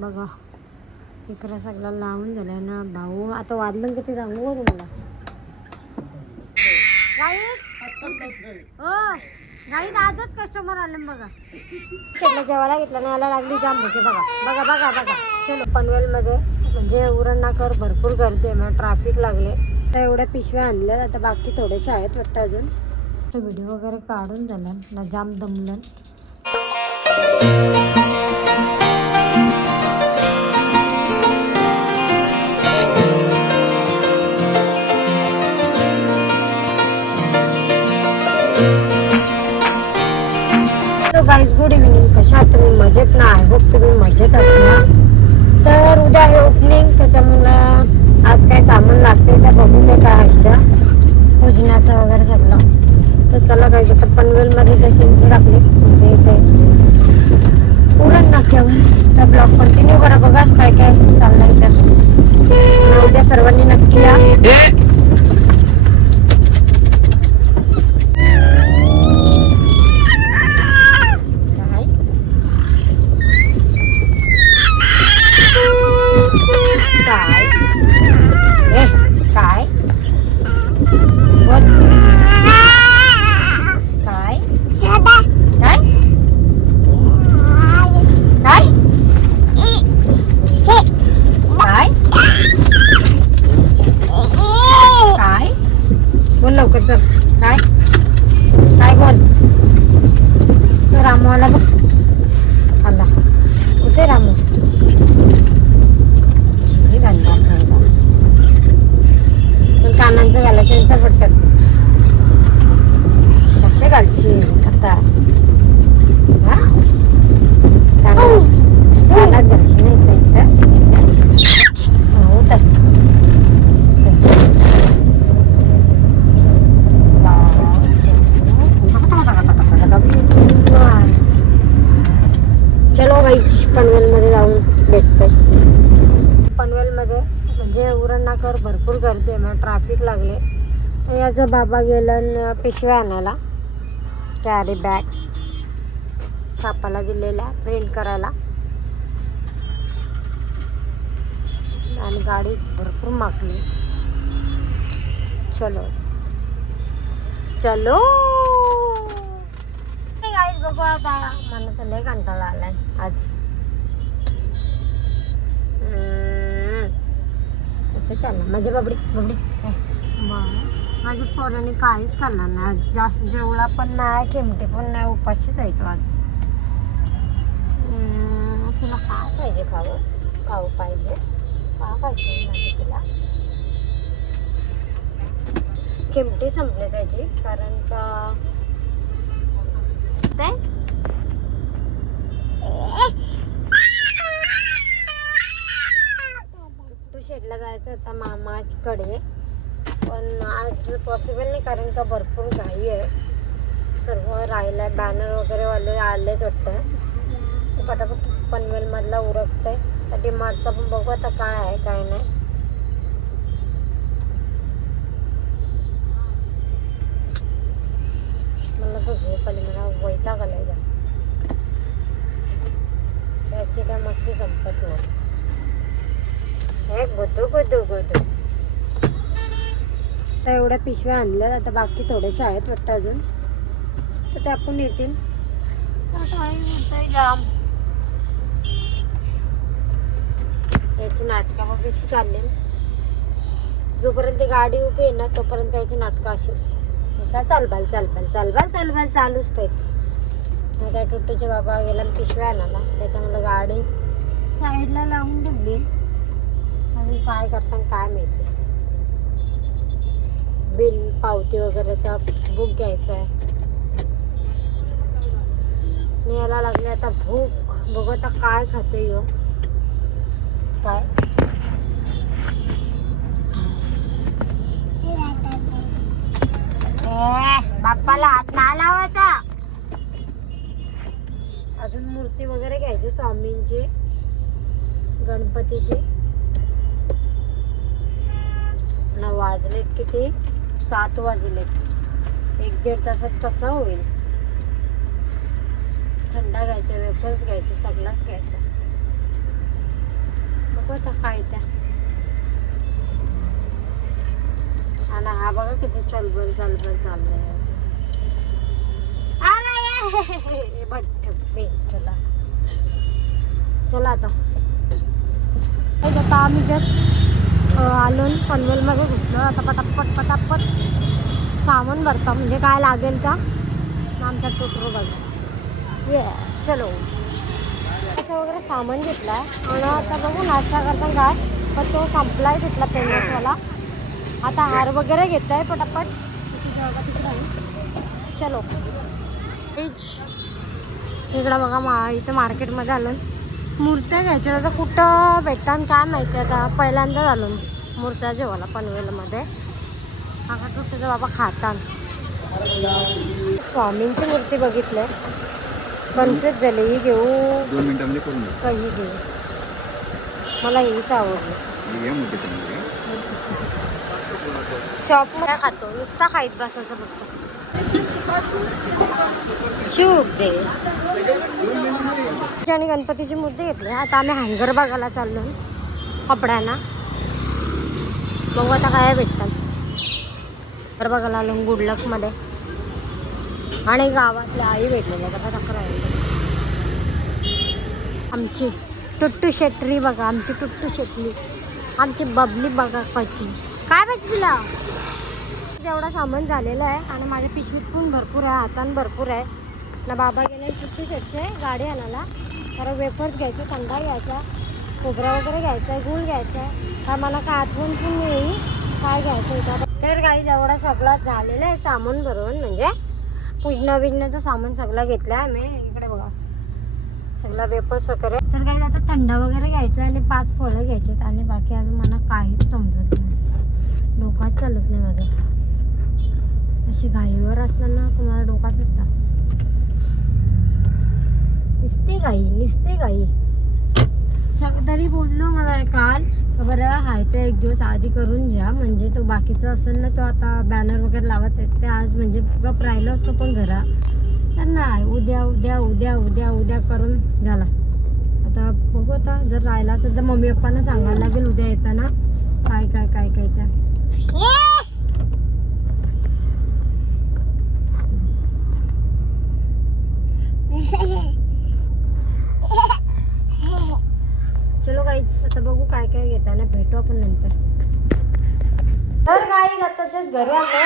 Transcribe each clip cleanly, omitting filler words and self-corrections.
बघा इकडं सगळं लावून झालं ना भाऊ. आता वाजलं किती सांगू हो तुम्हाला. हो गाईत आजच कस्टमर आले बघा. शेटला जेवायला घेतलं ना याला लागली जाम भूक. बघा बघा बघा बघा. चलो पनवेलमध्ये म्हणजे उरणनाकर भरपूर गर्दी आहे. मग ट्रॅफिक लागले तर एवढ्या पिशव्या आणल्या. आता बाकी थोडेसे आहेत वाटतं अजून. व्हिडिओ वगैरे काढून झाला ना जाम दमलं. Guys good evening. कशा तुम्ही मजेत ना. आय होप तुम्ही मजेत असणार. तर उद्या आहे ओपनिंग त्याच्यामुळं आज काय सामान लागते त्या बघून काय आहे त्या पूजनाचं वगैरे सगळं. तर चला काय तर पनवेलमध्ये जशी एंट्री टाकली म्हणजे इथे उरण नाक्यावर. तर ब्लॉग कंटिन्यू करा. बघा काय काय चाललंय इथं. उद्या सर्वांनी नक्की या. लवकर चल. काय काय बोल. तो रामू आला बघ. आला कुठे रामू. घालला खायला. चल कानांचं घालायचं यांचा पटकन. कसे घालशील आता. हा कानात घालशील नाही इथं हो तर. चलो भाई पनवेलमध्ये जाऊन भेटते. पनवेलमध्ये म्हणजे उरणनाकर भरपूर गर्दी आहे. मग ट्रॅफिक लागले. याचं बाबा गेलं पिशव्या आणायला. कॅरी बॅग छापाला दिलेल्या प्रिंट करायला. आणि गाडी भरपूर मागली. चलो चलो गाईज बघू. आता मला तर लय कंटाळा आलाय आज. चला माझी बाबडी बाबडी माझ्या पोराने काहीच खाल्लं नाही. जास्त जेवला पण नाही खिमटे पण नाही. उपाशीच आहे तो आज. तुला काय पाहिजे खाऊ पाहिजे का पाहिजे माझी तुला. खिमटी संपले त्याची कारण का शेडला जायचं होता मामाकडे पण आज पॉसिबल नाही कारण का भरपूर घाई आहे. सर्व राहिलं. बॅनर वगैरे वाले आलेच वाटतं. ते पटापट पनवेलमधला उरकतंय. तर डीमार्टचा पण बघू आता काय आहे काय नाही. मला तो झोप आली. मला वैताग आलाय का त्याची काय मस्ती संपत नाही. हे गुदू गुदू गुदू. तर एवढ्या पिशव्या आणल्या. आता बाकी थोडेसे आहेत वाटतं अजून. तर ते आपण येतील. जाम याची नाटकं मग कशी चालली. जोपर्यंत गाडी उभी आहे ना तोपर्यंत याची नाटकं अशी चालबाल चालबाल चालबाल चालबाल चालूच त्याची. त्या टुट्टूचे बाबा गेला पिशव्या आणायला. त्याच्यामुळे गाडी साईडला लावून दिली. आणि काय करता काय माहिती. बिल पावती वगैरेचा बुक घ्यायचा आहे. याला लागले आता भूक. बघू आता काय खाते यो काय. बाप्पाला हात ना लावायचा. अजून मूर्ती वगैरे घ्यायची स्वामींची गणपतीची. ना वाजलेत किती 7 वाजलेत. 1-1.5 तासात कसं होईल. थंडा घ्यायचा वेफर्स घ्यायचे सगळंच घ्यायचं. बघू आता काय त्या. आणि हा बघा किती चलबल चाललंय. अरे भट्ट चला चला आता आम्ही जर आलो पनवेलमध्ये घुसलो. आता पटापट सामान भरता म्हणजे काय लागेल का आमच्या टोटरो बघा. ये चलो त्याचं वगैरे सामान घेतला आणि आता बघू नाश्ता करता काय. पण तो संपलाय तिथला फेमसवाला. आता हार वगैरे घेत आहे पटापट. चलो तिकडं बघा इथं मार्केटमध्ये आलो. मूर्त्या घ्यायच्या आता कुठं भेटतात काय माहिती. आता पहिल्यांदाच आलो मूर्त्या जेवायला पनवेलमध्ये. आता तो त्याचा बाबा खातात. स्वामींची मूर्ती बघितली कन्फ्युज झाली. ही घेऊ 2 मिनिटांमध्ये करून देऊ. काही घेऊ. मला हीच आवडली. शॉपमध्ये खातो नुसता खाईत बसायचं फक्त. शिव दे आणि गणपतीची मूर्ती घेतली. आता आम्ही हँगर बघायला चाललो कपड्यांना. बघू आता काय भेटतात. हँगर बघायला आलो गुडलकमध्ये. आणि गावातल्या आई भेटलेल्या बघा तक्रार आमची टुट्टू शेट्टी बघा. आमची टुट्टू शेट्टी. आमची बबली बघा कशी काय पाहिजे तुला. जेवढा सामान झालेलं आहे आणि माझ्या पिशवीत पण भरपूर आहे. हातान भरपूर आहे ना. बाबा गेले टुट्टू शेटचे गाडी आणायला. कारण वेफर्स घ्यायचे, थंडा घ्यायचा, खोबरा वगैरे घ्यायचा आहे, गूळ घ्यायचा आहे. का मला काय आठवण पण नाही काय घ्यायचं होतं. तर काही जेवढा सगळं झालेलं आहे सामान भरून म्हणजे पूजना बिजण्याचं सामान सगळं घेतलं आहे आम्ही. इकडे बघा सगळं वेफर्स वगैरे. तर काही आता थंडा वगैरे घ्यायचा आणि 5 फळं घ्यायचे आहेत. आणि बाकी अजून मला काहीच समजत नाही. डोकाच चालत नाही माझं. अशी घाईवर असताना तुम्हाला डोका फिरता. निसते गाई तरी बोललो मला काल बरं हाय ते एक दिवस आधी करून घ्या म्हणजे तो बाकीचा असेल ना तो आता बॅनर वगैरे लावायचा आहे ते आज म्हणजे गप राहिलो असतो पण घरा. तर नाही उद्या उद्या उद्या उद्या उद्या करून झाला. आता बघू आता जर राहिला असेल तर मम्मी पप्पांना सांगायला लागेल उद्या येताना काय काय काय काय त्या. चलो गाईज आता बघू काय काय घेताना भेटू आपण नंतर. तर गाईज आता जस्ट घरी आलो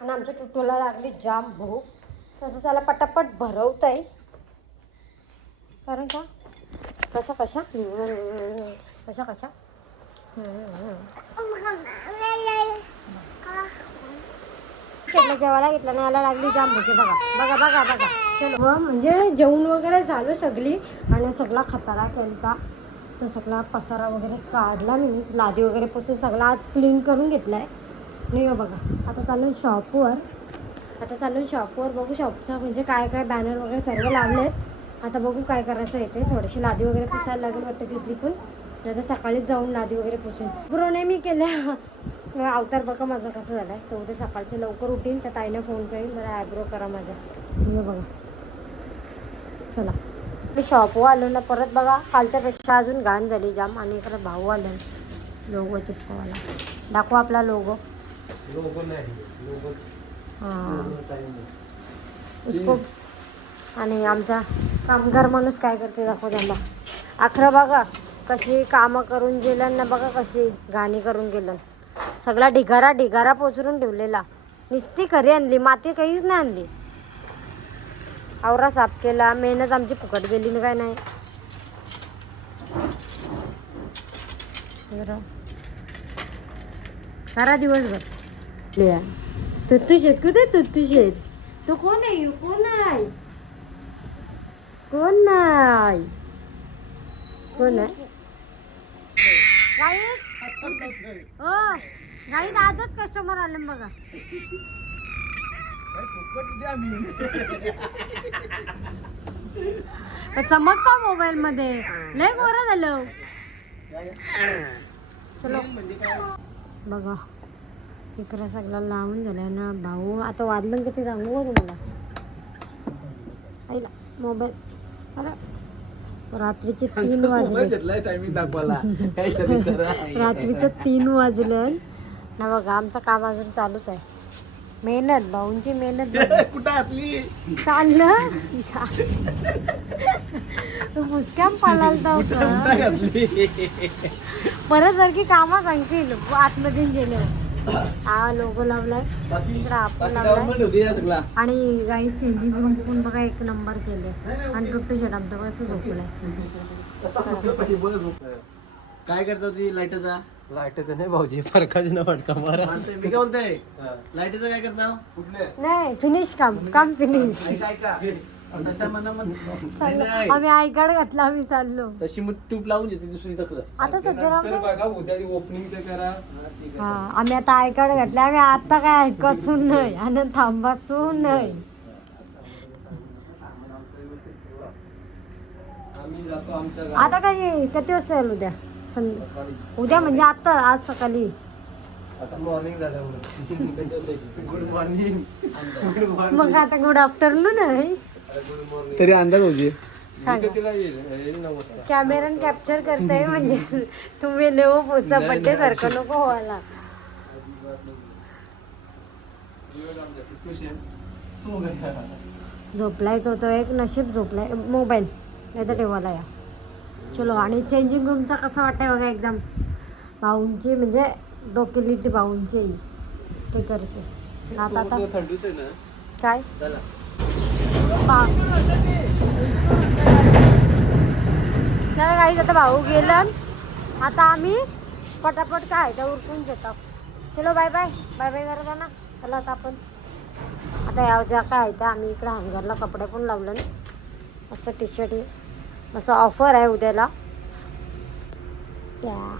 आणि आमच्या टुटूला लागली जाम भूक. तसं त्याला पटापट भरवत आहे. कारण का कशा कशा कशा कशा जेवायला घेतलं ना याला लागली जाम भूक. बघा बघा बघा बघा. चलो म्हणजे जेवण वगैरे झालं सगळी आणि सगळा खतारा केलता. तो सगळा पसारा वगैरे काढला मी लादी वगैरे पुसून सगळा आज क्लीन करून घेतला आहे. नाही बघा आता चालून शॉपवर बघू शॉपचा म्हणजे काय काय बॅनर वगैरे सर्व लावले आहेत. आता बघू काय करायचं आहे ते. थोडीशी लादी वगैरे पुसायला लागेल वाटतं तिथली पण. नाही तर सकाळीच जाऊन लादी वगैरे पुसून ब्रोने मी केल्या. अवतार बघा माझा कसं झाला आहे. तर उद्या सकाळचे लवकर उठीन त्या ताईने फोन करीन जरा आयब्रो करा माझ्या. हे बघा चला मी शॉपवर आलो ना परत बघा कालच्यापेक्षा अजून घाण झाली जाम. आणि इकडे भाऊ आलो लोगो चिपकवाला. दाखवा आपला लोगो. हां उसको. आणि आमचा कामगार माणूस काय करते दाखव त्यांना. अखरं बघा कशी कामं करून गेलं ना. बघा कशी घाणी करून गेलं. सगळा ढिगारा पोचरून ठेवलेला. नुसती खरी आणली माती काहीच नाही आणली. आवरा साफ केला. मेहनत आमची फुकट गेली ना काय नाही. सारा दिवसभर तुत्तू शेत कुठे तुत्तू शेत. तो कोण आहे कोण आहे कोण नाही कोण आहे हो गाईत आजच कस्टमर आले बघा. चमकतो मोबाईल मध्ये लय गोरा झालं. चलो बघा इकडं सगळं लावून झालं ना. भाऊ आता वाजलं किती सांगू तुम्हाला. आईला मोबाईल अरे रात्रीचे 3 वाजले. टायमिंग दाखवायला रात्रीचं 3 वाजले ना बघा. आमचं काम अजून चालूच आहे. मेहनत भाऊंची मेहनत बघा. कुठं घातली चाललं तू मुस्कान पालालता होता. घातली परत सारखी कामं सांगतील आतमध्ये गेले. हा लोगो लावलाय इकडं आपण लावलाय आणि गाई चेंजिंग रूम पण बघा एक नंबर केले. आणि टुट्टू शेट आमचं कसं झोपलाय. काय करता ती लाईटचा लाईटचं नाही भाऊजी फरकाच न वाटतं मला. मी काय बोलतोय लाईटचा काय करता नाही फिनिश काम फिनिश. काय का तसं म्हणा आम्ही आईकडे घातला. आम्ही चाललो तशी मग ट्यूब लावून येते दुसरी तक्र. आता सध्या बघा उद्या ओपनिंग ते करा. हा आम्ही आता आईकडे घातले. आम्ही आता काय ऐकतून नाही आणि थांबाचून नाही. आम्ही जातो आमच्या आता काय किती वाजता येईल उद्या उद्या म्हणजे आता आज सकाळी. आता मॉर्निंग झाल्यामुळे गुड मॉर्निंग मग आता गुड आफ्टरनून आहे. तरी अंदाज होती सांगा. तिला येईल 9 वाजता. कॅमेरान कॅप्चर करताय म्हणजे तुम्ही लेव पोचा बड्डे सारखं नको व्हायला. झोपलाय तो एक नशीब झोपलाय. मोबाईल नाही तर ठेवायला या. चलो आणि चेंजिंग रूमचा कसं वाटतंय बघा. एकदम भाऊंची म्हणजे डोकेलिटी भाऊंची स्टिकरची. आता थंडूच आहे ना काय चला. चला काही आता भाऊ गेलं. आता आम्ही पटापट काय त्या उरकून घेतो. चलो बाय बाय बाय बाय करत ना. चला आता आपण आता या ज्या काय आहे त्या आम्ही इकडे हँगरला कपडे पण लावलं ना. असं टी शर्ट असं ऑफर आहे उद्याला या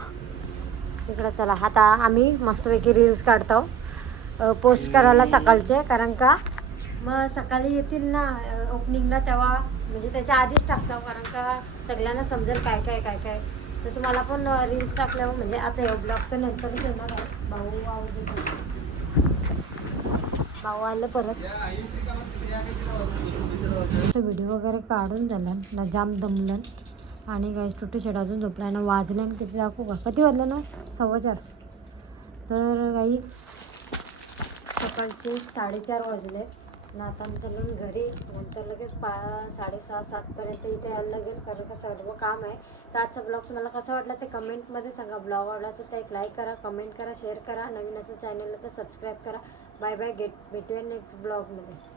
इकडं. चला आता आम्ही मस्तपैकी रील्स काढतो पोस्ट करायला सकाळचे. कारण का मग सकाळी येतील ना ओपनिंगला तेव्हा म्हणजे त्याच्या आधीच टाकतो. कारण का सगळ्यांना समजेल काय काय काय काय. तर तुम्हाला पण रील्स टाकल्यावर म्हणजे आता हे ब्लॉग तर नंतरच येणार आहे. भाऊ आलं परत. व्हिडिओ वगैरे काढून झाला ना. जाम दमलं आणि काही टुट्टू शेट अजून झोपला ना. वाजलं किती दाखवू का. किती वाजलं ना 4:15. तर काही सकाळचे 4:30 वाजले ना. आता आम्ही चालून घरी. नंतर लगेच 6:30 7पर्यंत इथे यायला लागेल. कारण का सर्व काम आहे. तर आजचा ब्लॉग तुम्हाला कसा वाटला ते कमेंटमध्ये सांगा. ब्लॉग आवडला असेल तर एक लाईक करा, कमेंट करा, शेअर करा. नवीन असं चॅनलला तर सबस्क्राईब करा. Bye bye. भेटूया नेक्स्ट ब्लॉगमध्ये.